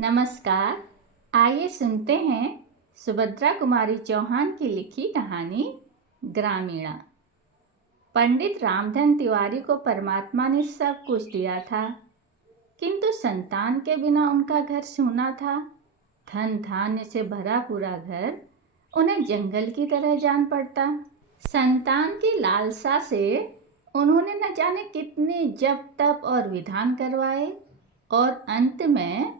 नमस्कार। आइए सुनते हैं सुभद्रा कुमारी चौहान की लिखी कहानी ग्रामीणा। पंडित रामधन तिवारी को परमात्मा ने सब कुछ दिया था, किंतु संतान के बिना उनका घर सूना था। धन धान्य से भरा पूरा घर उन्हें जंगल की तरह जान पड़ता। संतान की लालसा से उन्होंने न जाने कितने जप तप और विधान करवाए और अंत में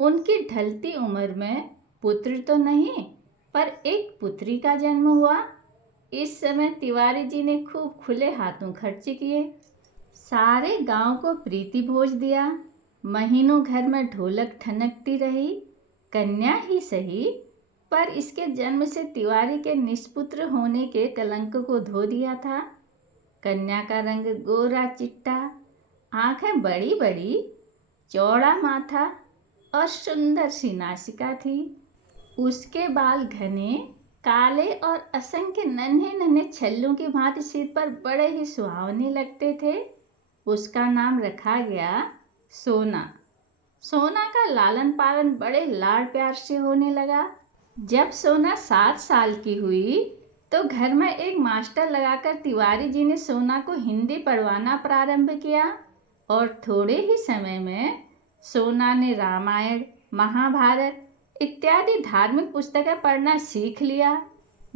उनकी ढलती उम्र में पुत्र तो नहीं पर एक पुत्री का जन्म हुआ। इस समय तिवारी जी ने खूब खुले हाथों खर्च किए, सारे गांव को प्रीति भोज दिया। महीनों घर में ढोलक ठनकती रही। कन्या ही सही, पर इसके जन्म से तिवारी के निष्पुत्र होने के कलंक को धो दिया था। कन्या का रंग गोरा चिट्टा, आंखें बड़ी बड़ी, चौड़ा माथा और सुंदर सी नासिका थी। उसके बाल घने काले और असंख्य नन्हे नन्हे छल्लों की भांति सिर पर बड़े ही सुहावने लगते थे। उसका नाम रखा गया सोना। सोना का लालन पालन बड़े लाड प्यार से होने लगा। जब सोना 7 साल की हुई तो घर में एक मास्टर लगाकर तिवारी जी ने सोना को हिंदी पढ़वाना प्रारंभ किया और थोड़े ही समय में सोना ने रामायण, महाभारत इत्यादि धार्मिक पुस्तकें पढ़ना सीख लिया।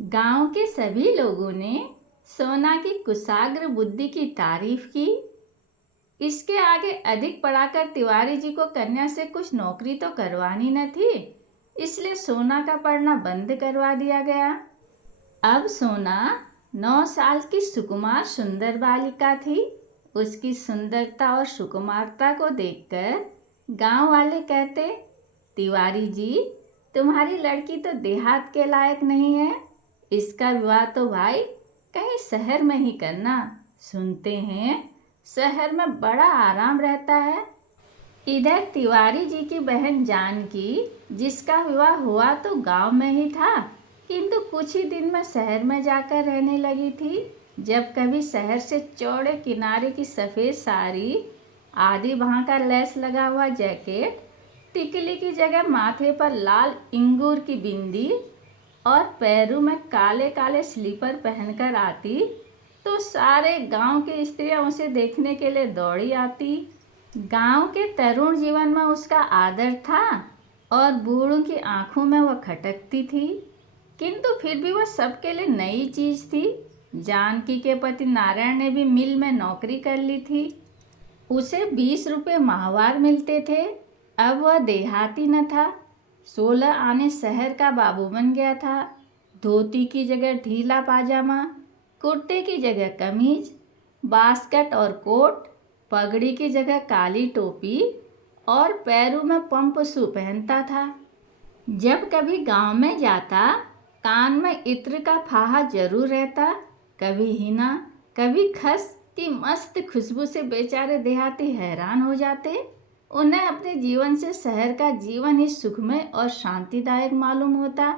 गांव के सभी लोगों ने सोना की कुशाग्र बुद्धि की तारीफ की। इसके आगे अधिक पढ़ाकर तिवारी जी को कन्या से कुछ नौकरी तो करवानी न थी, इसलिए सोना का पढ़ना बंद करवा दिया गया। अब सोना 9 साल की सुकुमार सुंदर बालिका थी। उसकी सुंदरता और सुकुमारता को देखकर गांव वाले कहते, तिवारी जी, तुम्हारी लड़की तो देहात के लायक नहीं है, इसका विवाह तो भाई कहीं शहर में ही करना। सुनते हैं शहर में बड़ा आराम रहता है। इधर तिवारी जी की बहन जानकी, जिसका विवाह हुआ तो गांव में ही था, किंतु कुछ ही दिन में शहर में जाकर रहने लगी थी। जब कभी शहर से चौड़े किनारे की सफ़ेद साड़ी, आधी बाह का लेस लगा हुआ जैकेट, टिकली की जगह माथे पर लाल इंगूर की बिंदी और पैरों में काले काले स्लीपर पहनकर आती तो सारे गांव की स्त्रियां उसे देखने के लिए दौड़ी आती। गांव के तरुण जीवन में उसका आदर था और बूढ़ों की आंखों में वह खटकती थी, किंतु फिर भी वह सबके लिए नई चीज़ थी। जानकी के पति नारायण ने भी मिल में नौकरी कर ली थी। उसे 20 रुपये माहवार मिलते थे। अब वह देहाती न था, 16 आने शहर का बाबू बन गया था। धोती की जगह ढीला पाजामा, कुर्ते की जगह कमीज, बास्केट और कोट, पगड़ी की जगह काली टोपी और पैरों में पंप शू पहनता था। जब कभी गांव में जाता, कान में इत्र का फाहा जरूर रहता। कभी हिना, कभी खस की मस्त खुशबू से बेचारे देहाती हैरान हो जाते। उन्हें अपने जीवन से शहर का जीवन ही सुखमय और शांतिदायक मालूम होता।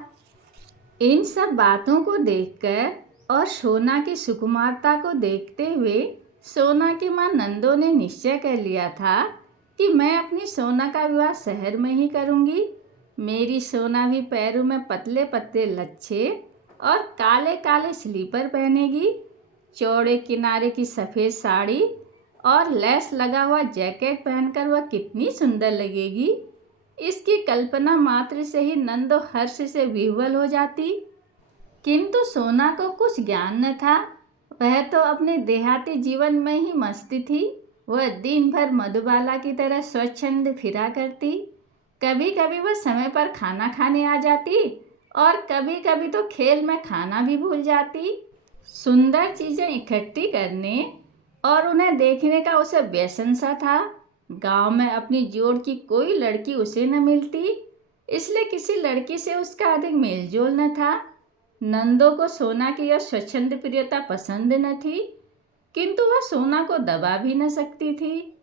इन सब बातों को देखकर और सोना की सुकुमारता को देखते हुए सोना की मां नंदो ने निश्चय कर लिया था कि मैं अपनी सोना का विवाह शहर में ही करूंगी। मेरी सोना भी पैरों में पतले पतले लच्छे और काले काले स्लीपर पहनेगी। चौड़े किनारे की सफ़ेद साड़ी और लेस लगा हुआ जैकेट पहनकर वह कितनी सुंदर लगेगी, इसकी कल्पना मात्र से ही नंदो हर्ष से विह्वल हो जाती। किंतु सोना को कुछ ज्ञान न था। वह तो अपने देहाती जीवन में ही मस्ती थी। वह दिन भर मधुबाला की तरह स्वच्छंद फिरा करती। कभी कभी वह समय पर खाना खाने आ जाती और कभी कभी तो खेल में खाना भी भूल जाती। सुंदर चीज़ें इकट्ठी करने और उन्हें देखने का उसे व्यसन सा था। गांव में अपनी जोड़ की कोई लड़की उसे न मिलती, इसलिए किसी लड़की से उसका अधिक मेलजोल न था। नंदो को सोना की यह स्वच्छंद प्रियता पसंद न थी, किंतु वह सोना को दबा भी न सकती थी।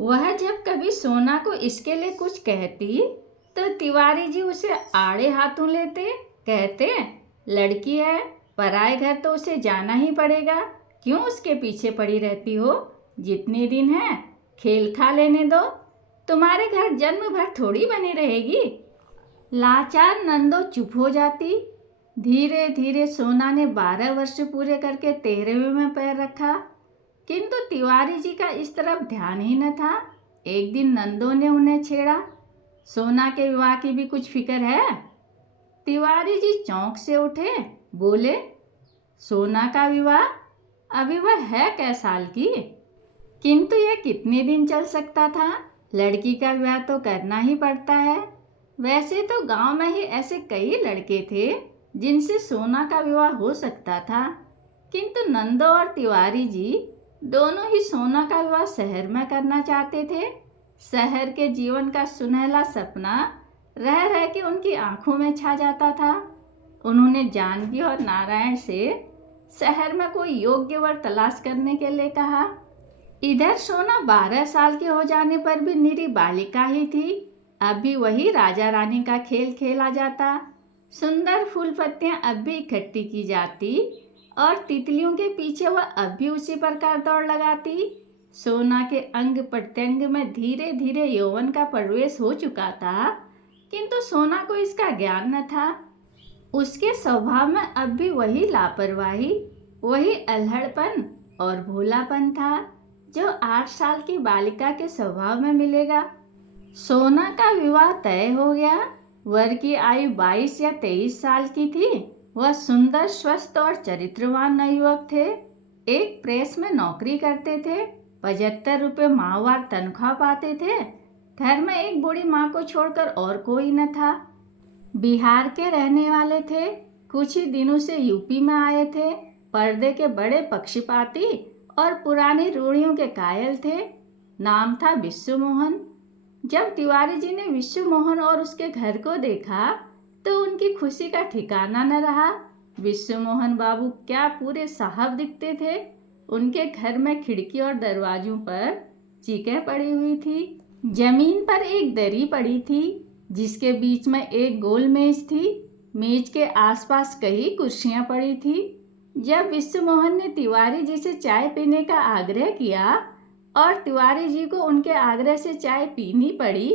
वह जब कभी सोना को इसके लिए कुछ कहती तो तिवारी जी उसे आड़े हाथों लेते, कहते, लड़की है, पराए घर तो उसे जाना ही पड़ेगा, क्यों उसके पीछे पड़ी रहती हो? जितने दिन है खेल खा लेने दो। तुम्हारे घर जन्म भर थोड़ी बनी रहेगी। लाचार नंदो चुप हो जाती। धीरे धीरे सोना ने 12 वर्ष पूरे करके 13वें में पैर रखा, किंतु तिवारी जी का इस तरफ ध्यान ही न था। एक दिन नंदो ने उन्हें छेड़ा, सोना के विवाह की भी कुछ फिक्र है? तिवारी जी चौंक से उठे, बोले, सोना का विवाह? अभी वह है कै साल की? किंतु यह कितने दिन चल सकता था? लड़की का विवाह तो करना ही पड़ता है। वैसे तो गांव में ही ऐसे कई लड़के थे जिनसे सोना का विवाह हो सकता था, किंतु नंदो और तिवारी जी दोनों ही सोना का विवाह शहर में करना चाहते थे। शहर के जीवन का सुनहला सपना रह रह के उनकी आंखों में छा जाता था। उन्होंने जानकी और नारायण से शहर में कोई योग्य वर तलाश करने के लिए कहा। इधर सोना 12 साल के हो जाने पर भी निरी बालिका ही थी। अब भी वही राजा रानी का खेल खेला जाता। सुंदर फूल पत्तियां अब भी इकट्ठी की जाती और तितलियों के पीछे वह अब भी उसी प्रकार दौड़ लगाती। सोना के अंग प्रत्यंग में धीरे धीरे यौवन का प्रवेश हो चुका था, किंतु सोना को इसका ज्ञान न था। उसके स्वभाव में अब भी वही लापरवाही, वही अल्हड़पन और भोलापन था जो 8 साल की बालिका के स्वभाव में मिलेगा। सोना का विवाह तय हो गया। वर की आयु 22 या 23 साल की थी। वह सुंदर, स्वस्थ और चरित्रवान युवक थे। एक प्रेस में नौकरी करते थे। 75 रुपये माहवार तनख्वाह पाते थे। घर में एक बूढ़ी माँ को छोड़कर और कोई न था। बिहार के रहने वाले थे। कुछ ही दिनों से यूपी में आए थे। पर्दे के बड़े पक्षपाती और पुरानी रूढ़ियों के कायल थे। नाम था विश्व मोहन। जब तिवारी जी ने विश्व मोहन और उसके घर को देखा तो उनकी खुशी का ठिकाना न रहा। विश्व मोहन बाबू क्या पूरे साहब दिखते थे। उनके घर में खिड़की और दरवाजों पर चीखें पड़ी हुई थी। जमीन पर एक दरी पड़ी थी जिसके बीच में एक गोल मेज थी। मेज के आसपास कई कुर्सियां पड़ी थी। जब विश्व मोहन ने तिवारी जी से चाय पीने का आग्रह किया और तिवारी जी को उनके आग्रह से चाय पीनी पड़ी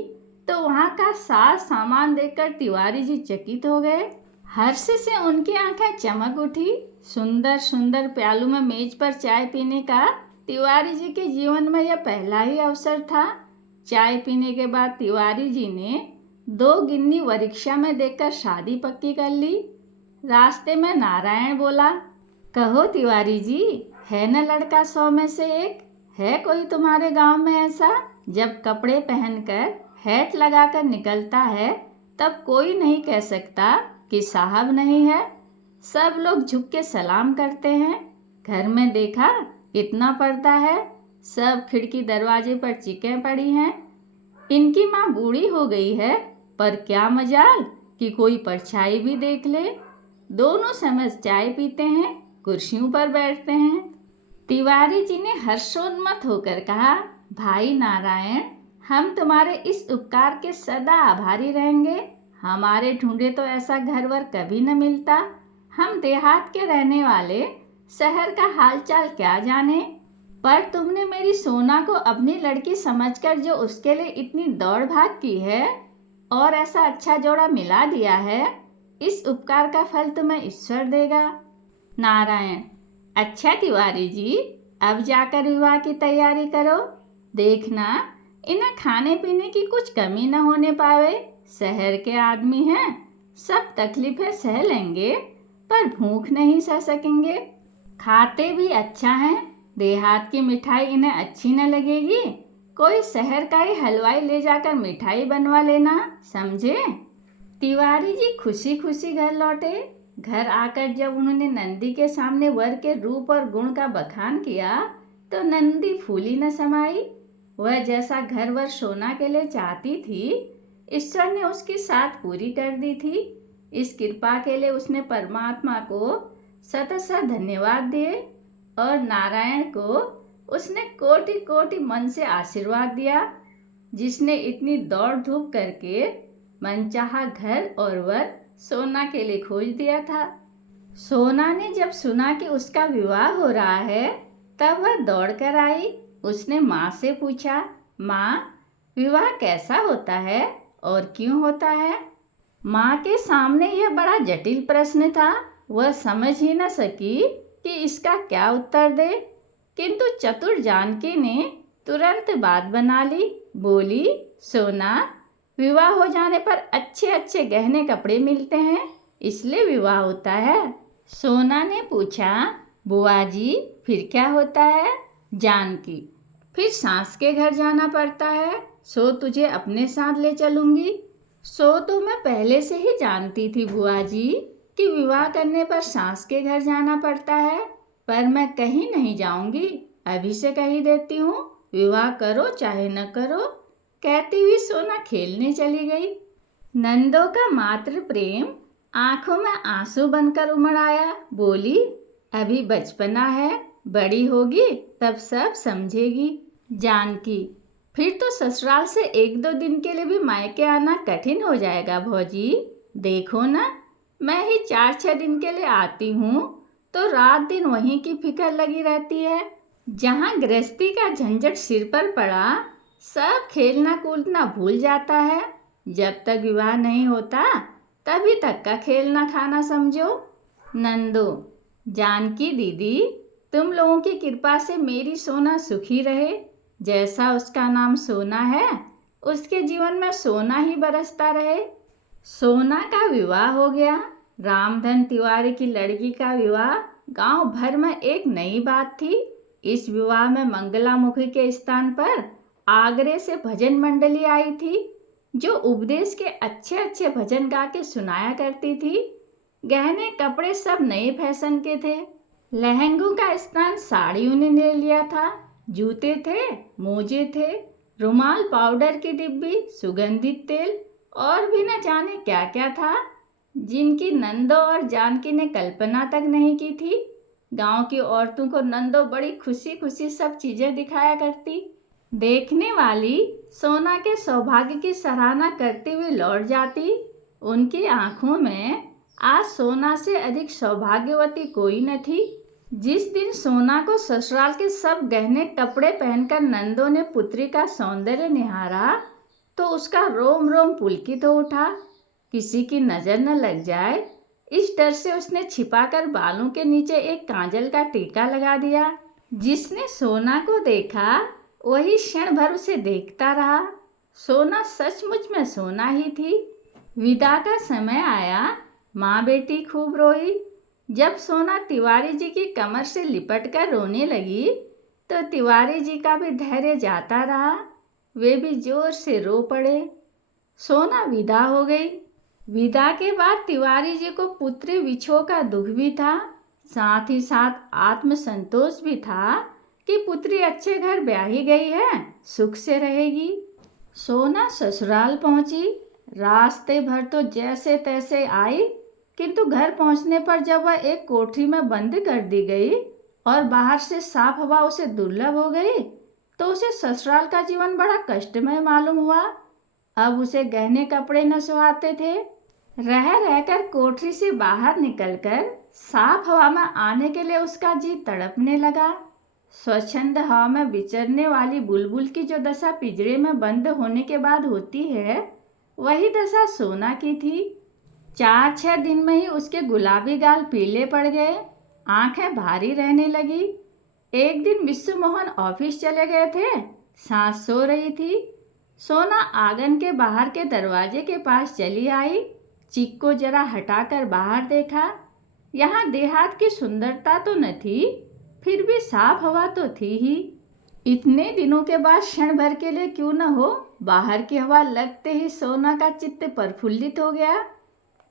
तो वहाँ का सारा सामान देखकर तिवारी जी चकित हो गए। हर्ष से उनकी आंखें चमक उठी। सुंदर सुंदर प्यालों में मेज पर चाय पीने का तिवारी जी के जीवन में यह पहला ही अवसर था। चाय पीने के बाद तिवारी जी ने 2 गिन्नी वरिक्षा में देखकर शादी पक्की कर ली। रास्ते में नारायण बोला, कहो तिवारी जी, है न लड़का 100 में से एक? है कोई तुम्हारे गांव में ऐसा जब कपड़े पहनकर हैट लगाकर निकलता है तब कोई नहीं कह सकता कि साहब नहीं है? सब लोग झुक के सलाम करते हैं। घर में देखा इतना पर्दा है, सब खिड़की दरवाजे पर चिकें पड़ी हैं। इनकी माँ बूढ़ी हो गई है, पर क्या मजाल कि कोई परछाई भी देख ले। दोनों समझ चाय पीते हैं, कुर्सियों पर बैठते हैं। तिवारी जी ने हर्षोन्मत्त होकर कहा, भाई नारायण, हम तुम्हारे इस उपकार के सदा आभारी रहेंगे। हमारे ढूंढे तो ऐसा घरवर कभी न मिलता। हम देहात के रहने वाले शहर का हालचाल क्या जाने, पर तुमने मेरी सोना को अपनी लड़की समझकर जो उसके लिए इतनी दौड़ भाग की है और ऐसा अच्छा जोड़ा मिला दिया है, इस उपकार का फल तुम्हें ईश्वर देगा। नारायण, अच्छा तिवारी जी, अब जाकर विवाह की तैयारी करो। देखना इन्हें खाने पीने की कुछ कमी न होने पावे। शहर के आदमी हैं, सब तकलीफें सह लेंगे पर भूख नहीं सह सकेंगे। खाते भी अच्छा हैं। देहात की मिठाई इन्हें अच्छी न लगेगी। कोई शहर का ही हलवाई ले जाकर मिठाई बनवा लेना, समझे? तिवारी जी खुशी खुशी घर लौटे। घर आकर जब उन्होंने नंदी के सामने वर के रूप और गुण का बखान किया तो नंदी फूली न समाई। वह जैसा घर वर सोना के लिए चाहती थी, ईश्वर ने उसकी साथ पूरी कर दी थी। इस कृपा के लिए उसने परमात्मा को शतशः धन्यवाद दिए और नारायण को उसने कोटि कोटि मन से आशीर्वाद दिया, जिसने इतनी दौड़ धूप करके मनचाहा घर और वर सोना के लिए खोज दिया था। सोना ने जब सुना कि उसका विवाह हो रहा है तब वह दौड़ कर आई। उसने माँ से पूछा, माँ, विवाह कैसा होता है और क्यों होता है? माँ के सामने यह बड़ा जटिल प्रश्न था। वह समझ ही न सकी कि इसका क्या उत्तर दे, किंतु चतुर जानकी ने तुरंत बात बना ली। बोली, सोना, विवाह हो जाने पर अच्छे अच्छे गहने कपड़े मिलते हैं, इसलिए विवाह होता है। सोना ने पूछा, बुआ जी फिर क्या होता है? जानकी, फिर सास के घर जाना पड़ता है, सो तुझे अपने साथ ले चलूंगी। सो तो मैं पहले से ही जानती थी बुआ जी कि विवाह करने पर सास के घर जाना पड़ता है, पर मैं कहीं नहीं जाऊंगी। अभी से कही देती हूँ, विवाह करो चाहे न करो। कहती हुई सोना खेलने चली गई। नंदो का मातृ प्रेम आंखों में आंसू बनकर उमड़ आया। बोली, अभी बचपना है, बड़ी होगी तब सब समझेगी। जानकी, फिर तो ससुराल से 1-2 दिन के लिए भी मायके आना कठिन हो जाएगा भौजी। देखो ना, मैं ही 4-6 दिन के लिए आती हूँ तो रात दिन वहीं की फिक्र लगी रहती है। जहाँ गृहस्थी का झंझट सिर पर पड़ा, सब खेलना कूदना भूल जाता है। जब तक विवाह नहीं होता तभी तक का खेलना खाना समझो। नंदो, जानकी दीदी, तुम लोगों की कृपा से मेरी सोना सुखी रहे। जैसा उसका नाम सोना है, उसके जीवन में सोना ही बरसता रहे। सोना का विवाह हो गया। रामधन तिवारी की लड़की का विवाह गांव भर में एक नई बात थी। इस विवाह में मंगलामुखी के स्थान पर आगरे से भजन मंडली आई थी, जो उपदेश के अच्छे अच्छे भजन गा के सुनाया करती थी। गहने कपड़े सब नए फैशन के थे। लहंगों का स्थान साड़ियों ने ले लिया था। जूते थे, मोजे थे, रुमाल, पाउडर की डिब्बी, सुगंधित तेल और भी न जाने क्या क्या था, जिनकी नंदो और जानकी ने कल्पना तक नहीं की थी। गांव की औरतों को नंदो बड़ी खुशी खुशी सब चीजें दिखाया करती। देखने वाली सोना के सौभाग्य की सराहना करते हुए लौट जाती। उनकी आंखों में आज सोना से अधिक सौभाग्यवती कोई न थी। जिस दिन सोना को ससुराल के सब गहने कपड़े पहनकर नंदो ने पुत्री का सौंदर्य निहारा तो उसका रोम रोम पुलकित हो उठा। किसी की नजर न लग जाए, इस डर से उसने छिपाकर बालों के नीचे एक काजल का टीका लगा दिया। जिसने सोना को देखा वही क्षण भर उसे देखता रहा। सोना सचमुच में सोना ही थी। विदा का समय आया। माँ बेटी खूब रोई। जब सोना तिवारी जी की कमर से लिपटकर रोने लगी तो तिवारी जी का भी धैर्य जाता रहा। वे भी जोर से रो पड़े। सोना विदा हो गई। विदा के बाद तिवारी जी को पुत्री विछोह का दुख भी था, साथ ही साथ आत्मसंतोष भी था कि पुत्री अच्छे घर ब्याही गई है, सुख से रहेगी। सोना ससुराल पहुंची। रास्ते भर तो जैसे तैसे आई, किंतु घर पहुंचने पर जब वह एक कोठरी में बंद कर दी गई और बाहर से साफ हवा उसे दुर्लभ हो गई तो उसे ससुराल का जीवन बड़ा कष्टमय मालूम हुआ। अब उसे गहने कपड़े न सुहाते थे। रह रहकर कोठरी से बाहर निकलकर साफ हवा में आने के लिए उसका जी तड़पने लगा। स्वच्छंद हवा में विचरने वाली बुलबुल की जो दशा पिंजरे में बंद होने के बाद होती है, वही दशा सोना की थी। 4-6 दिन में ही उसके गुलाबी गाल पीले पड़ गए, आंखें भारी रहने लगी। एक दिन विश्व मोहन ऑफिस चले गए थे। सास सो रही थी। सोना आंगन के बाहर के दरवाजे के पास चली आई। चिक को जरा हटाकर बाहर देखा। यहाँ देहात की सुंदरता तो न थी, फिर भी साफ हवा तो थी ही। इतने दिनों के बाद क्षण भर के लिए क्यों न हो, बाहर की हवा लगते ही सोना का चित्त प्रफुल्लित हो गया।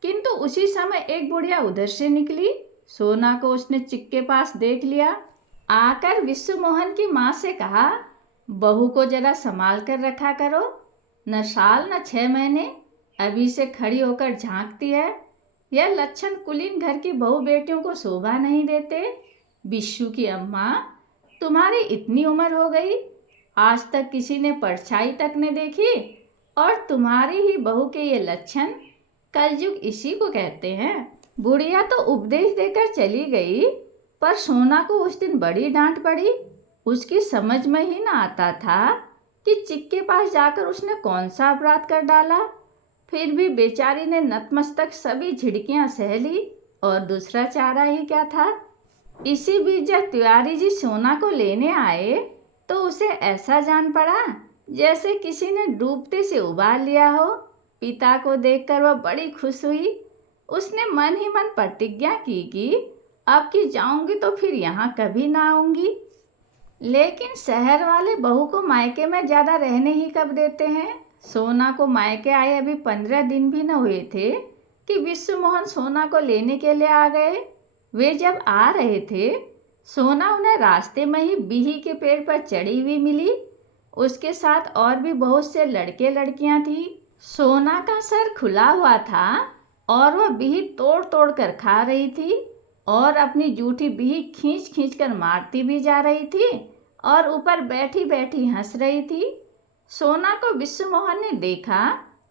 किंतु उसी समय एक बुढ़िया उधर से निकली। सोना को उसने चिक के पास देख लिया। आकर विश्व मोहन की माँ से कहा, बहू को जरा संभाल कर रखा करो, न साल न 6 महीने, अभी से खड़ी होकर झांकती है। यह लक्षण कुलीन घर की बहू बेटियों को शोभा नहीं देते। बिच्छू की अम्मा, तुम्हारी इतनी उम्र हो गई, आज तक किसी ने परछाई तक न देखी, और तुम्हारी ही बहू के ये लक्षण, कलयुग इसी को कहते हैं। बुढ़िया तो उपदेश देकर चली गई, पर सोना को उस दिन बड़ी डांट पड़ी। उसकी समझ में ही ना आता था कि चिक के पास जाकर उसने कौन सा अपराध कर डाला। फिर भी बेचारी ने नतमस्तक सभी झिड़कियां सह ली और दूसरा चारा ही क्या था। इसी बीच जब तिवारी जी सोना को लेने आए तो उसे ऐसा जान पड़ा जैसे किसी ने डूबते से उबाल लिया हो। पिता को देखकर वह बड़ी खुश हुई। उसने मन ही मन प्रतिज्ञा की कि अब की जाऊंगी तो फिर यहाँ कभी ना आऊंगी। लेकिन शहर वाले बहू को मायके में ज़्यादा रहने ही कब देते हैं। सोना को मायके आए अभी 15 दिन भी न हुए थे कि विश्व मोहन सोना को लेने के लिए आ गए। वे जब आ रहे थे, सोना उन्हें रास्ते में ही बिही के पेड़ पर चढ़ी हुई मिली। उसके साथ और भी बहुत से लड़के लड़कियां थी। सोना का सर खुला हुआ था और वह बिही तोड़ तोड़ कर खा रही थी और अपनी जूठी बिही खींच खींच कर मारती भी जा रही थी और ऊपर बैठी बैठी हंस रही थी। सोना को विश्व मोहन ने देखा,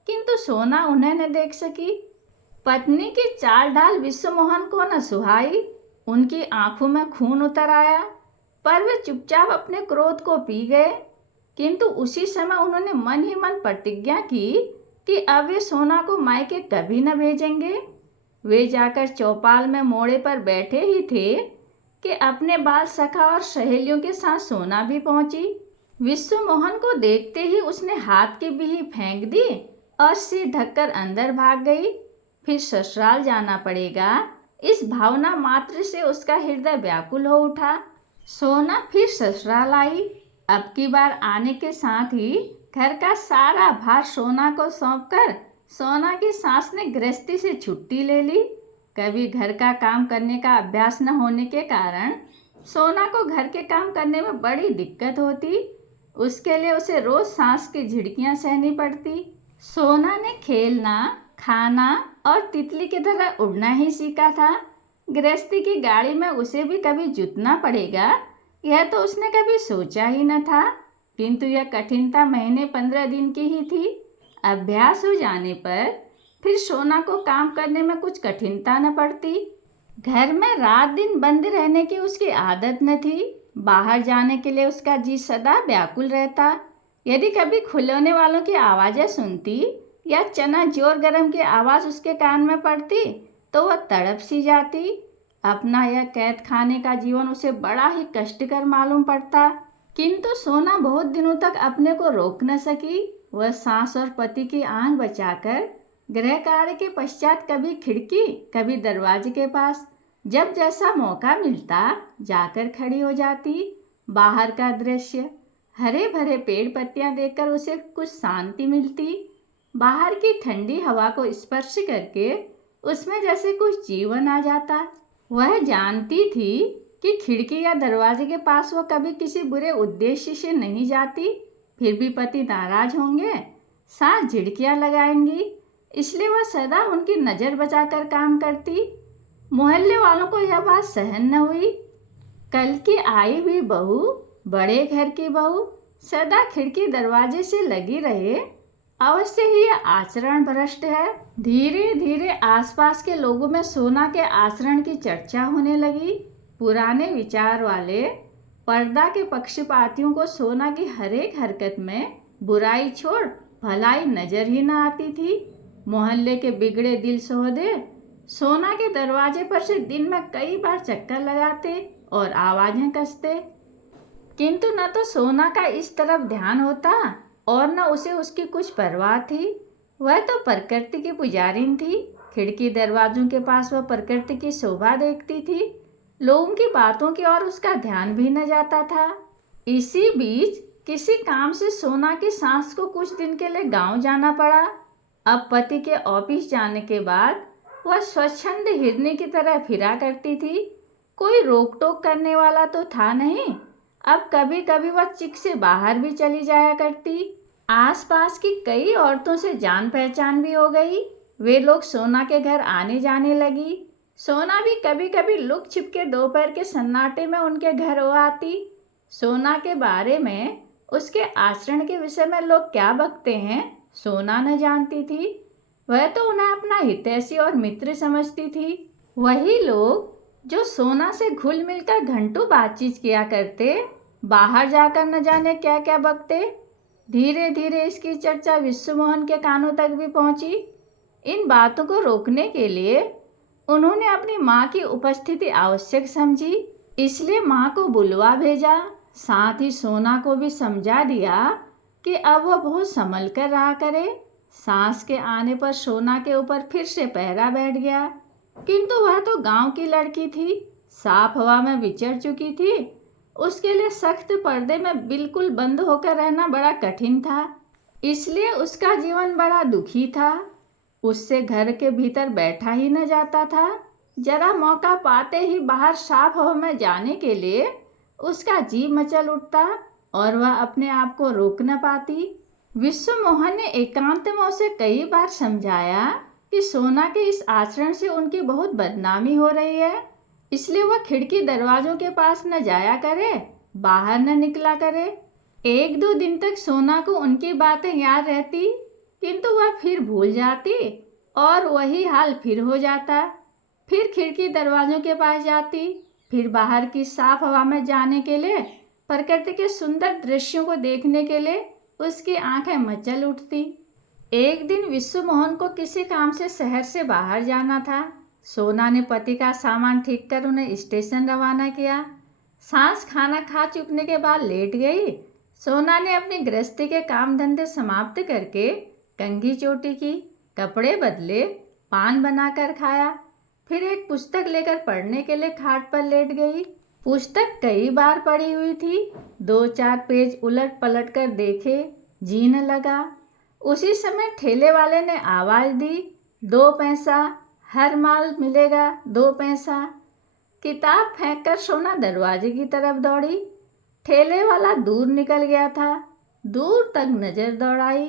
किंतु सोना उन्हें न देख सकी। पत्नी की चाल ढाल विश्व मोहन को न सुहाई। उनकी आंखों में खून उतर आया, पर वे चुपचाप अपने क्रोध को पी गए। किंतु उसी समय उन्होंने मन ही मन प्रतिज्ञा की कि अब वे सोना को मायके कभी न भेजेंगे। वे जाकर चौपाल में मोड़े पर बैठे ही थे कि अपने बाल सखा और सहेलियों के साथ सोना भी पहुंची। विश्व मोहन को देखते ही उसने हाथ की बिही फेंक दी और सिर ढककर अंदर भाग गई। फिर ससुराल जाना पड़ेगा, इस भावना मात्र से उसका हृदय व्याकुल हो उठा। सोना फिर ससुराल आई। अब की बार आने के साथ ही घर का सारा भार सोना को सौंपकर सोना की सास ने गृहस्थी से छुट्टी ले ली। कभी घर का काम करने का अभ्यास न होने के कारण सोना को घर के काम करने में बड़ी दिक्कत होती। उसके लिए उसे रोज सांस की झिड़कियां सहनी पड़ती। सोना ने खेलना, खाना और तितली की तरह उड़ना ही सीखा था। गृहस्थी की गाड़ी में उसे भी कभी जुतना पड़ेगा, यह तो उसने कभी सोचा ही न था। किंतु यह कठिनता महीने 15 दिन की ही थी। अभ्यास हो जाने पर फिर सोना को काम करने में कुछ कठिनता न पड़ती। घर में रात दिन बंद रहने की उसकी आदत न थी। बाहर जाने के लिए उसका जी सदा व्याकुल रहता। यदि कभी खिलौने वालों की आवाज़ें सुनती या चना जोर गरम की आवाज़ उसके कान में पड़ती तो वह तड़प सी जाती। अपना यह कैद खाने का जीवन उसे बड़ा ही कष्टकर मालूम पड़ता। किंतु सोना बहुत दिनों तक अपने को रोक न सकी। वह सास और पति की आंख बचाकर गृह कार्य के पश्चात कभी खिड़की, कभी दरवाजे के पास जब जैसा मौका मिलता जाकर खड़ी हो जाती। बाहर का दृश्य, हरे भरे पेड़ पत्तियां देखकर उसे कुछ शांति मिलती। बाहर की ठंडी हवा को स्पर्श करके उसमें जैसे कुछ जीवन आ जाता। वह जानती थी कि खिड़की या दरवाजे के पास वह कभी किसी बुरे उद्देश्य से नहीं जाती। फिर भी पति नाराज होंगे, सास झिड़कियां लगाएंगी, इसलिए वह सदा उनकी नज़र बचाकर काम करती। मोहल्ले वालों को यह बात सहन न हुई। कल की आई हुई बहू, बड़े घर की बहू, सदा खिड़की दरवाजे से लगी रहे, अवश्य ही यह आचरण भ्रष्ट है। धीरे धीरे आसपास के लोगों में सोना के आचरण की चर्चा होने लगी। पुराने विचार वाले पर्दा के पक्षपातियों को सोना की हर एक हरकत में बुराई छोड़ भलाई नजर ही न आती थी। मोहल्ले के बिगड़े दिल सहोदे सोना के दरवाजे पर से दिन में कई बार चक्कर लगाते और आवाजें कसते, किंतु न तो सोना का इस तरफ ध्यान होता और न उसे उसकी कुछ परवाह थी। वह तो प्रकृति की पुजारिन थी। खिड़की दरवाजों के पास वह प्रकृति की शोभा देखती थी। लोगों की बातों की ओर उसका ध्यान भी न जाता था। इसी बीच किसी काम से सोना की सास को कुछ दिन के लिए गांव जाना पड़ा। अब पति के ऑफिस जाने के बाद वह स्वच्छंद हिरनी की तरह फिरा करती थी। कोई रोक टोक करने वाला तो था नहीं। अब कभी कभी वह चिक से बाहर भी चली जाया करती। आसपास की कई औरतों से जान पहचान भी हो गई। वे लोग सोना के घर आने जाने लगी। सोना भी कभी कभी लुक छिप के दोपहर के सन्नाटे में उनके घर हो आती। सोना के बारे में, उसके आचरण के विषय में लोग क्या बकते हैं सोना न जानती थी। वह तो उन्हें अपना हितैषी और मित्र समझती थी। वही लोग जो सोना से घुल मिलकर घंटों बातचीत किया करते, बाहर जाकर न जाने क्या क्या बकते। धीरे धीरे इसकी चर्चा विश्वमोहन के कानों तक भी पहुंची। इन बातों को रोकने के लिए उन्होंने अपनी माँ की उपस्थिति आवश्यक समझी, इसलिए माँ को बुलवा भेजा। साथ ही सोना को भी समझा दिया कि अब वह बहुत संभल कर रहा करे। सांस के आने पर सोना के ऊपर फिर से पहरा बैठ गया, किंतु वह तो गांव की लड़की थी, साफ हवा में विचर चुकी थी। उसके लिए सख्त पर्दे में बिल्कुल बंद होकर रहना बड़ा कठिन था, इसलिए उसका जीवन बड़ा दुखी था। उससे घर के भीतर बैठा ही न जाता था। जरा मौका पाते ही बाहर साफ हवा में जाने के लिए उसका जी मचल उठता और वह अपने आप को रोक न पाती। विश्वमोहन ने एकांत में उसे कई बार समझाया कि सोना के इस आचरण से उनकी बहुत बदनामी हो रही है, इसलिए वह खिड़की दरवाजों के पास न जाया करे, बाहर न निकला करे। 1-2 दिन तक सोना को उनकी बातें याद रहती, किंतु वह फिर भूल जाती और वही हाल फिर हो जाता। फिर खिड़की दरवाजों के पास जाती, फिर बाहर की साफ हवा में जाने के लिए, प्रकृति के सुंदर दृश्यों को देखने के लिए उसकी आंखें मचल उठती। एक दिन विश्वमोहन को किसी काम से शहर से बाहर जाना था। सोना ने पति का सामान ठीक कर उन्हें स्टेशन रवाना किया। सांस खाना खा चुकने के बाद लेट गई। सोना ने अपनी गृहस्थी के काम धंधे समाप्त करके कंघी चोटी की, कपड़े बदले, पान बनाकर खाया, फिर एक पुस्तक लेकर पढ़ने के लिए खाट पर लेट गई। पुस्तक कई बार पढ़ी हुई थी, 2-4 पेज उलट पलट कर देखे, जी न लगा। उसी समय ठेले वाले ने आवाज़ दी, 2 पैसा, हर माल मिलेगा 2 पैसा। किताब फेंककर सोना दरवाजे की तरफ दौड़ी। ठेले वाला दूर निकल गया था। दूर तक नजर दौड़ाई,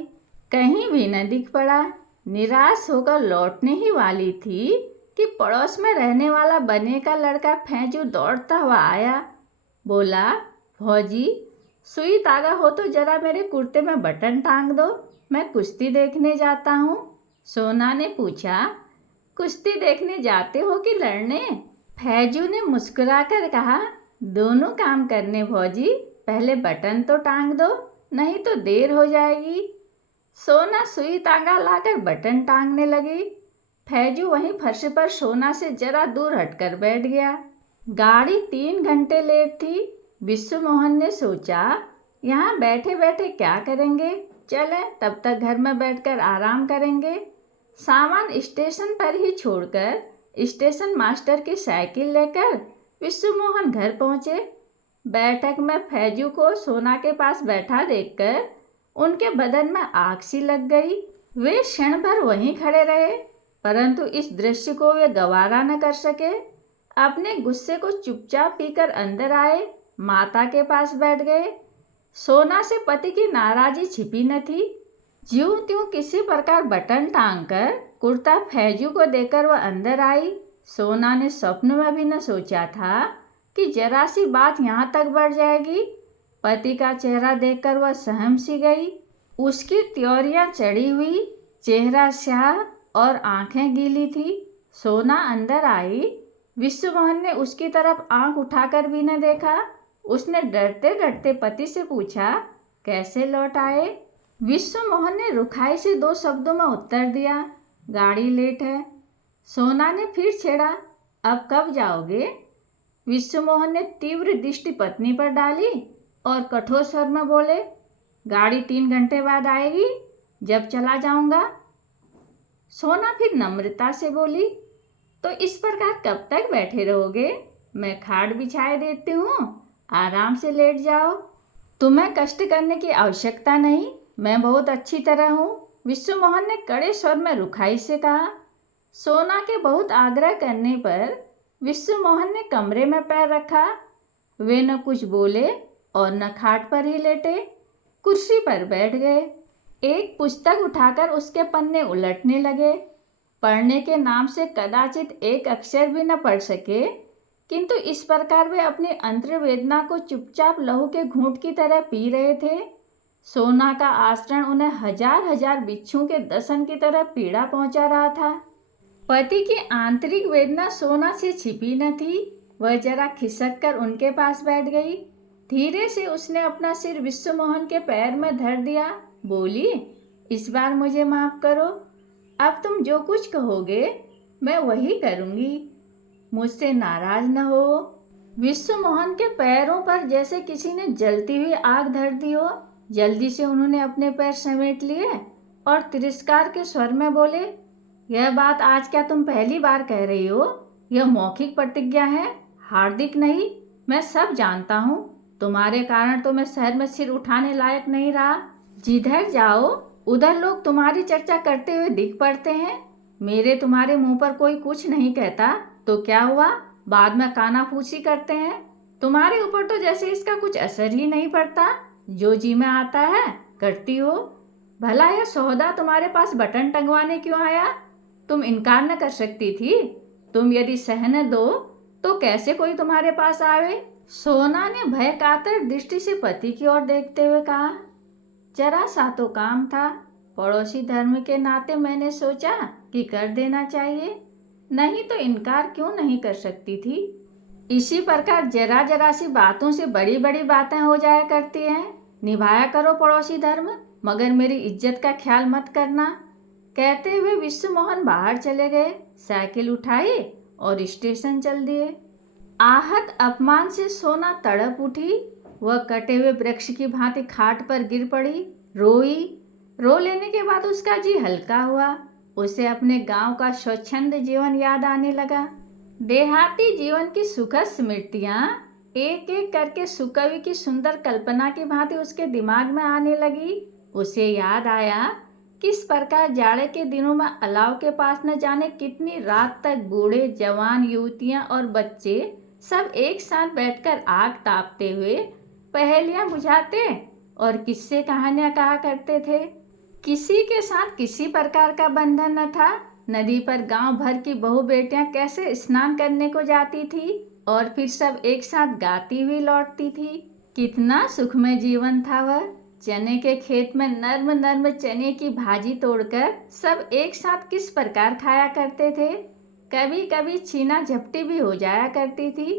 कहीं भी न दिख पड़ा। निराश होकर लौटने ही वाली थी कि पड़ोस में रहने वाला बने का लड़का फैजू दौड़ता हुआ आया। बोला, भौजी, सुई तागा हो तो जरा मेरे कुर्ते में बटन टांग दो, मैं कुश्ती देखने जाता हूँ। सोना ने पूछा, कुश्ती देखने जाते हो कि लड़ने? फैजू ने मुस्कुराकर कहा, दोनों काम करने भौजी, पहले बटन तो टांग दो, नहीं तो देर हो जाएगी। सोना सुई तागा लाकर बटन टांगने लगी। फैजू वहीं फर्श पर सोना से जरा दूर हटकर बैठ गया। गाड़ी 3 घंटे लेट थी। विश्वमोहन ने सोचा, यहाँ बैठे बैठे क्या करेंगे, चलें तब तक घर में बैठकर आराम करेंगे। सामान स्टेशन पर ही छोड़कर स्टेशन मास्टर की साइकिल लेकर विश्वमोहन घर पहुँचे। बैठक में फैजू को सोना के पास बैठा देखकर उनके बदन में आग सी लग गई। वे क्षण भर वहीं खड़े रहे, परंतु इस दृश्य को वे गवारा न कर सके। अपने गुस्से को चुपचाप पीकर अंदर आए, माता के पास बैठ गए। सोना से पति की नाराजी छिपी न थी। ज्यों त्यों किसी प्रकार बटन टांगकर कुर्ता फैजू को देकर वह अंदर आई। सोना ने स्वप्न में भी न सोचा था कि जरा सी बात यहाँ तक बढ़ जाएगी। पति का चेहरा देखकर वह सहम सी गई। उसकी त्योरियां चढ़ी हुई, चेहरा स्याह और आंखें गीली थी। सोना अंदर आई। विश्वमोहन ने उसकी तरफ आंख उठाकर भी न देखा। उसने डरते डरते पति से पूछा, कैसे लौट आए? विश्वमोहन ने रुखाई से 2 शब्दों में उत्तर दिया, गाड़ी लेट है। सोना ने फिर छेड़ा, अब कब जाओगे? विश्वमोहन ने तीव्र दृष्टि पत्नी पर डाली और कठोर स्वर में बोले, गाड़ी 3 घंटे बाद आएगी, जब चला जाऊंगा। सोना फिर नम्रता से बोली, तो इस प्रकार कब तक बैठे रहोगे? मैं खाट बिछाए देती हूँ, आराम से लेट जाओ। तुम्हें कष्ट करने की आवश्यकता नहीं, मैं बहुत अच्छी तरह हूँ, विश्वमोहन ने कड़े स्वर में रुखाई से कहा। सोना के बहुत आग्रह करने पर विश्वमोहन ने कमरे में पैर रखा। वे न कुछ बोले और न खाट पर ही लेटे, कुर्सी पर बैठ गए। एक पुस्तक उठाकर उसके पन्ने उलटने लगे। पढ़ने के नाम से कदाचित एक अक्षर भी न पढ़ सके, किंतु इस प्रकार वे अपनी अंतर्वेदना को चुपचाप लहू के घूंट की तरह पी रहे थे। सोना का आचरण उन्हें हजार हजार बिच्छुओं के दसन की तरह पीड़ा पहुंचा रहा था। पति की आंतरिक वेदना सोना से छिपी न थी। वह जरा खिसक कर उनके पास बैठ गई। धीरे से उसने अपना सिर विश्वमोहन के पैर में धर दिया। बोली, इस बार मुझे माफ करो। अब तुम जो कुछ कहोगे मैं वही करूँगी। मुझसे नाराज न हो। विश्वमोहन के पैरों पर जैसे किसी ने जलती हुई आग धर दी हो। जल्दी से उन्होंने अपने पैर समेट लिए और तिरस्कार के स्वर में बोले, यह बात आज क्या तुम पहली बार कह रही हो? यह मौखिक प्रतिज्ञा है, हार्दिक नहीं। मैं सब जानता हूँ। तुम्हारे कारण तो मैं शहर में सिर उठाने लायक नहीं रहा। जिधर जाओ उधर लोग तुम्हारी चर्चा करते हुए दिख पड़ते हैं। मेरे तुम्हारे मुंह पर कोई कुछ नहीं कहता तो क्या हुआ, बाद में कानाफूसी करते हैं। तुम्हारे ऊपर तो जैसे इसका कुछ असर ही नहीं पड़ता। जो जी में आता है करती हो। भला यह सौदा तुम्हारे पास बटन टंगवाने क्यों आया? तुम इनकार न कर सकती थी। तुम यदि सहने दो तो कैसे कोई तुम्हारे पास आवे? सोना ने भय कातर दृष्टि से पति की ओर देखते हुए कहा, जरा सा तो काम था। पड़ोसी धर्म के नाते मैंने सोचा कि कर देना चाहिए, नहीं तो इनकार क्यों नहीं कर सकती थी। इसी प्रकार जरा जरा सी बातों से बड़ी बड़ी बातें हो जाया करती हैं। निभाया करो पड़ोसी धर्म, मगर मेरी इज्जत का ख्याल मत करना। कहते हुए विश्वमोहन बाहर चले गए। साइकिल उठाई और स्टेशन चल दिए। आहत अपमान से सोना तड़प उठी। वह कटे हुए वृक्ष की भांति खाट पर गिर पड़ी, रोई। रो लेने के बाद उसका जी हल्का हुआ। उसे अपने गांव का स्वच्छंद जीवन याद आने लगा। देहाती जीवन की सुखद स्मृतियां एक एक करके सुकवि की सुंदर कल्पना की भांति उसके दिमाग में आने लगी। उसे याद आया किस प्रकार जाड़े के दिनों में अलाव के पास न जाने कितनी रात तक बूढ़े, जवान, युवतियां और बच्चे सब एक साथ बैठकर आग तापते हुए पहेलियां बुझाते और किस्से कहानियां कहा करते थे। किसी के साथ किसी प्रकार का बंधन न था। नदी पर गांव भर की बहू बेटियां कैसे स्नान करने को जाती थी और फिर सब एक साथ गाती हुई लौटती थी। कितना सुखमय जीवन था वह। चने के खेत में नर्म नर्म चने की भाजी तोड़कर सब एक साथ किस प्रकार खाया करते थे। कभी कभी छीना झपटी भी हो जाया करती थी।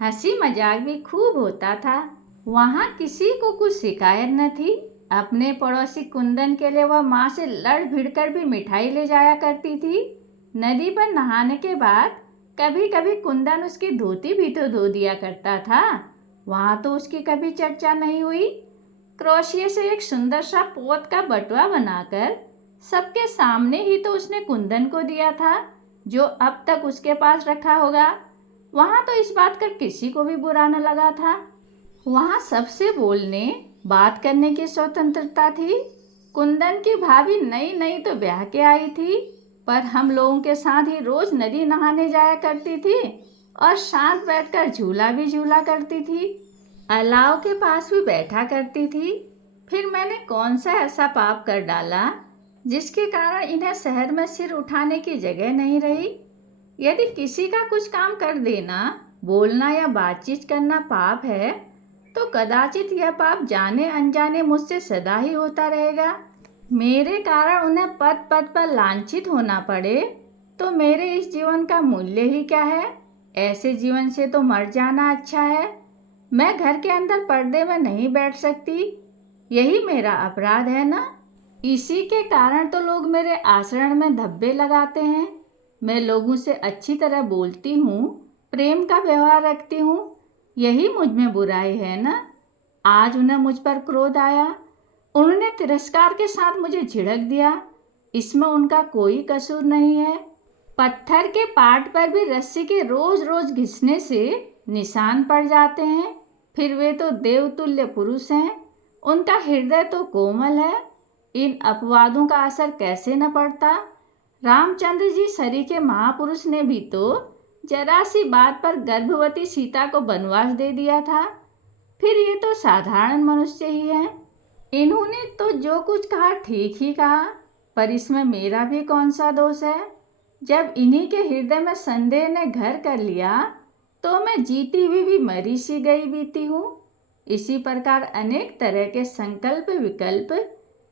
हंसी मजाक भी खूब होता था। वहाँ किसी को कुछ शिकायत न थी। अपने पड़ोसी कुंदन के लिए वह माँ से लड़ भिड़कर भी मिठाई ले जाया करती थी। नदी पर नहाने के बाद कभी कभी कुंदन उसकी धोती भी तो धो दिया करता था। वहाँ तो उसकी कभी चर्चा नहीं हुई। क्रोशिये से एक सुंदर सा पोत का बटुआ बनाकर सबके सामने ही तो उसने कुंदन को दिया था, जो अब तक उसके पास रखा होगा। वहाँ तो इस बात का किसी को भी बुरा न लगा था। वहाँ सबसे बोलने बात करने की स्वतंत्रता थी। कुंदन की भाभी नई नई तो ब्याह के आई थी, पर हम लोगों के साथ ही रोज नदी नहाने जाया करती थी और साथ बैठकर झूला भी झूला करती थी। अलाव के पास भी बैठा करती थी। फिर मैंने कौन सा ऐसा पाप कर डाला जिसके कारण इन्हें शहर में सिर उठाने की जगह नहीं रही। यदि किसी का कुछ काम कर देना, बोलना या बातचीत करना पाप है, तो कदाचित यह पाप जाने अनजाने मुझसे सदा ही होता रहेगा। मेरे कारण उन्हें पद पद पर लांछित होना पड़े तो मेरे इस जीवन का मूल्य ही क्या है? ऐसे जीवन से तो मर जाना अच्छा है। मैं घर के अंदर पर्दे में नहीं बैठ सकती, यही मेरा अपराध है ना? इसी के कारण तो लोग मेरे आचरण में धब्बे लगाते हैं। मैं लोगों से अच्छी तरह बोलती हूँ, प्रेम का व्यवहार रखती हूँ, यही मुझ में बुराई है ना? आज उन्हें मुझ पर क्रोध आया। उन्होंने तिरस्कार के साथ मुझे झिड़क दिया। इसमें उनका कोई कसूर नहीं है। पत्थर के पाट पर भी रस्सी के रोज रोज घिसने से निशान पड़ जाते हैं। फिर वे तो देवतुल्य पुरुष हैं। उनका हृदय तो कोमल है। इन अपवादों का असर कैसे न पड़ता? रामचंद्र जी सरीखे महापुरुष ने भी तो जरा सी बात पर गर्भवती सीता को वनवास दे दिया था। फिर ये तो साधारण मनुष्य ही हैं। इन्होंने तो जो कुछ कहा ठीक ही कहा, पर इसमें मेरा भी कौन सा दोष है? जब इन्हीं के हृदय में संदेह ने घर कर लिया तो मैं जीती हुई भी मरी सी गई बीती हूँ। इसी प्रकार अनेक तरह के संकल्प विकल्प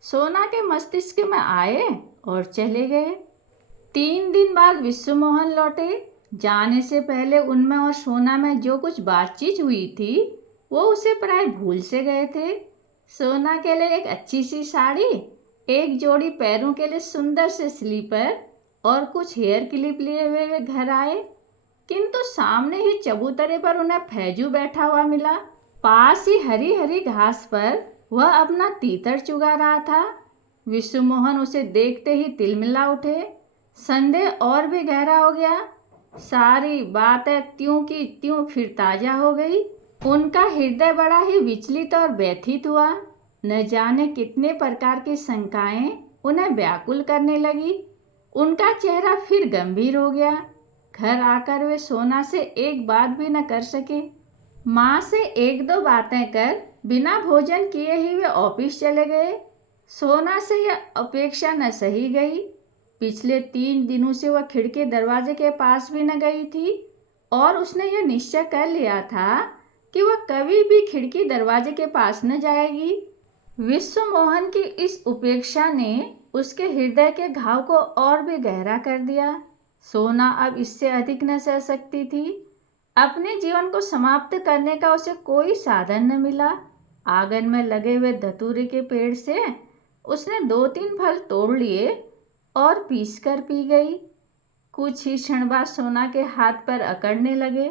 सोना के मस्तिष्क में आए और चले गए। 3 दिन बाद विश्वमोहन लौटे। जाने से पहले उनमें और सोना में जो कुछ बातचीत हुई थी वो उसे प्राय भूल से गए थे। सोना के लिए एक अच्छी सी साड़ी, एक जोड़ी पैरों के लिए सुंदर से स्लीपर और कुछ हेयर क्लिप लिए हुए वे घर आए, किंतु सामने ही चबूतरे पर उन्हें फैजू बैठा हुआ मिला। पास ही हरी हरी घास पर वह अपना तीतर चुगा रहा था। विश्वमोहन उसे देखते ही तिलमिला उठे। संदेह और भी गहरा हो गया। सारी बातें त्यों की त्यों फिर ताजा हो गई। उनका हृदय बड़ा ही विचलित और व्यथित हुआ। न जाने कितने प्रकार की शंकाएं उन्हें व्याकुल करने लगी। उनका चेहरा फिर गंभीर हो गया। घर आकर वे सोना से एक बात भी न कर सके। माँ से एक दो बातें कर बिना भोजन किए ही वे ऑफिस चले गए। सोना से यह अपेक्षा न सही गई। पिछले 3 दिनों से वह खिड़की दरवाजे के पास भी न गई थी और उसने यह निश्चय कर लिया था कि वह कभी भी खिड़की दरवाजे के पास न जाएगी। विश्वमोहन की इस उपेक्षा ने उसके हृदय के घाव को और भी गहरा कर दिया। सोना अब इससे अधिक न सह सकती थी। अपने जीवन को समाप्त करने का उसे कोई साधन न मिला। आंगन में लगे हुए धतूरे के पेड़ से उसने 2-3 फल तोड़ लिए और पीस कर पी गई। कुछ ही क्षण बाद सोना के हाथ पर अकड़ने लगे।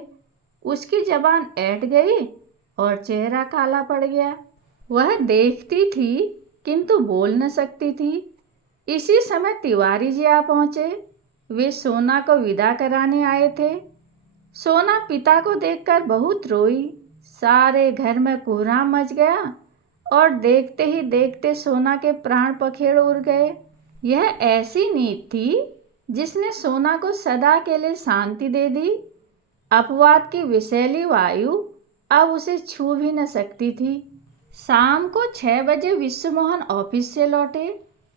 उसकी जबान ऐंठ गई और चेहरा काला पड़ गया। वह देखती थी किंतु बोल न सकती थी। इसी समय तिवारी जी आ पहुंचे। वे सोना को विदा कराने आए थे। सोना पिता को देखकर बहुत रोई। सारे घर में कोहराम मच गया और देखते ही देखते सोना के प्राण पखेड़ उड़ गए। यह ऐसी नींद थी जिसने सोना को सदा के लिए शांति दे दी। अपवाद की विषैली वायु अब उसे छू भी न सकती थी। शाम को 6 बजे विश्वमोहन ऑफिस से लौटे।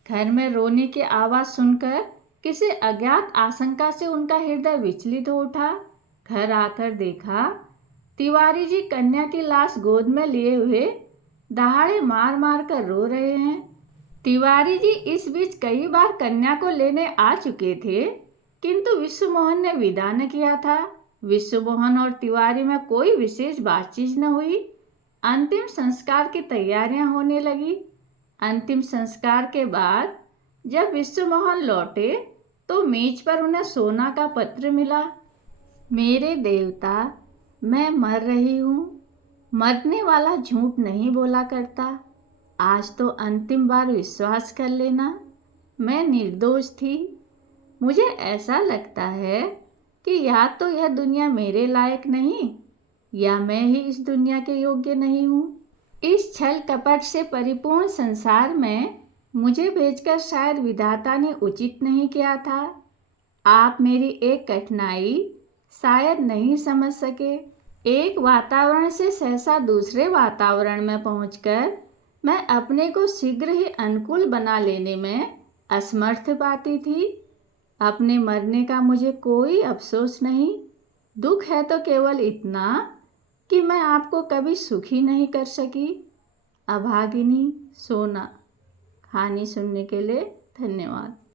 घर में रोने की आवाज़ सुनकर किसी अज्ञात आशंका से उनका हृदय विचलित हो उठा। घर आकर देखा तिवारी जी कन्या की लाश गोद में लिए हुए दहाड़े मार मार कर रो रहे हैं। तिवारी जी इस बीच कई बार कन्या को लेने आ चुके थे, किंतु विश्वमोहन ने विदा न किया था। विश्वमोहन और तिवारी में कोई विशेष बातचीत न हुई। अंतिम संस्कार की तैयारियां होने लगी। अंतिम संस्कार के बाद जब विश्वमोहन लौटे तो मेज पर उन्हें सोना का पत्र मिला। मेरे देवता, मैं मर रही हूँ। मरने वाला झूठ नहीं बोला करता। आज तो अंतिम बार विश्वास कर लेना, मैं निर्दोष थी। मुझे ऐसा लगता है कि या तो यह दुनिया मेरे लायक नहीं या मैं ही इस दुनिया के योग्य नहीं हूँ। इस छल कपट से परिपूर्ण संसार में मुझे भेजकर शायद विधाता ने उचित नहीं किया था। आप मेरी एक कठिनाई शायद नहीं समझ सके। एक वातावरण से सहसा दूसरे वातावरण में पहुंचकर मैं अपने को शीघ्र ही अनुकूल बना लेने में असमर्थ पाती थी। अपने मरने का मुझे कोई अफसोस नहीं। दुख है तो केवल इतना कि मैं आपको कभी सुखी नहीं कर सकी। अभागिनी, सोना। कहानी सुनने के लिए धन्यवाद।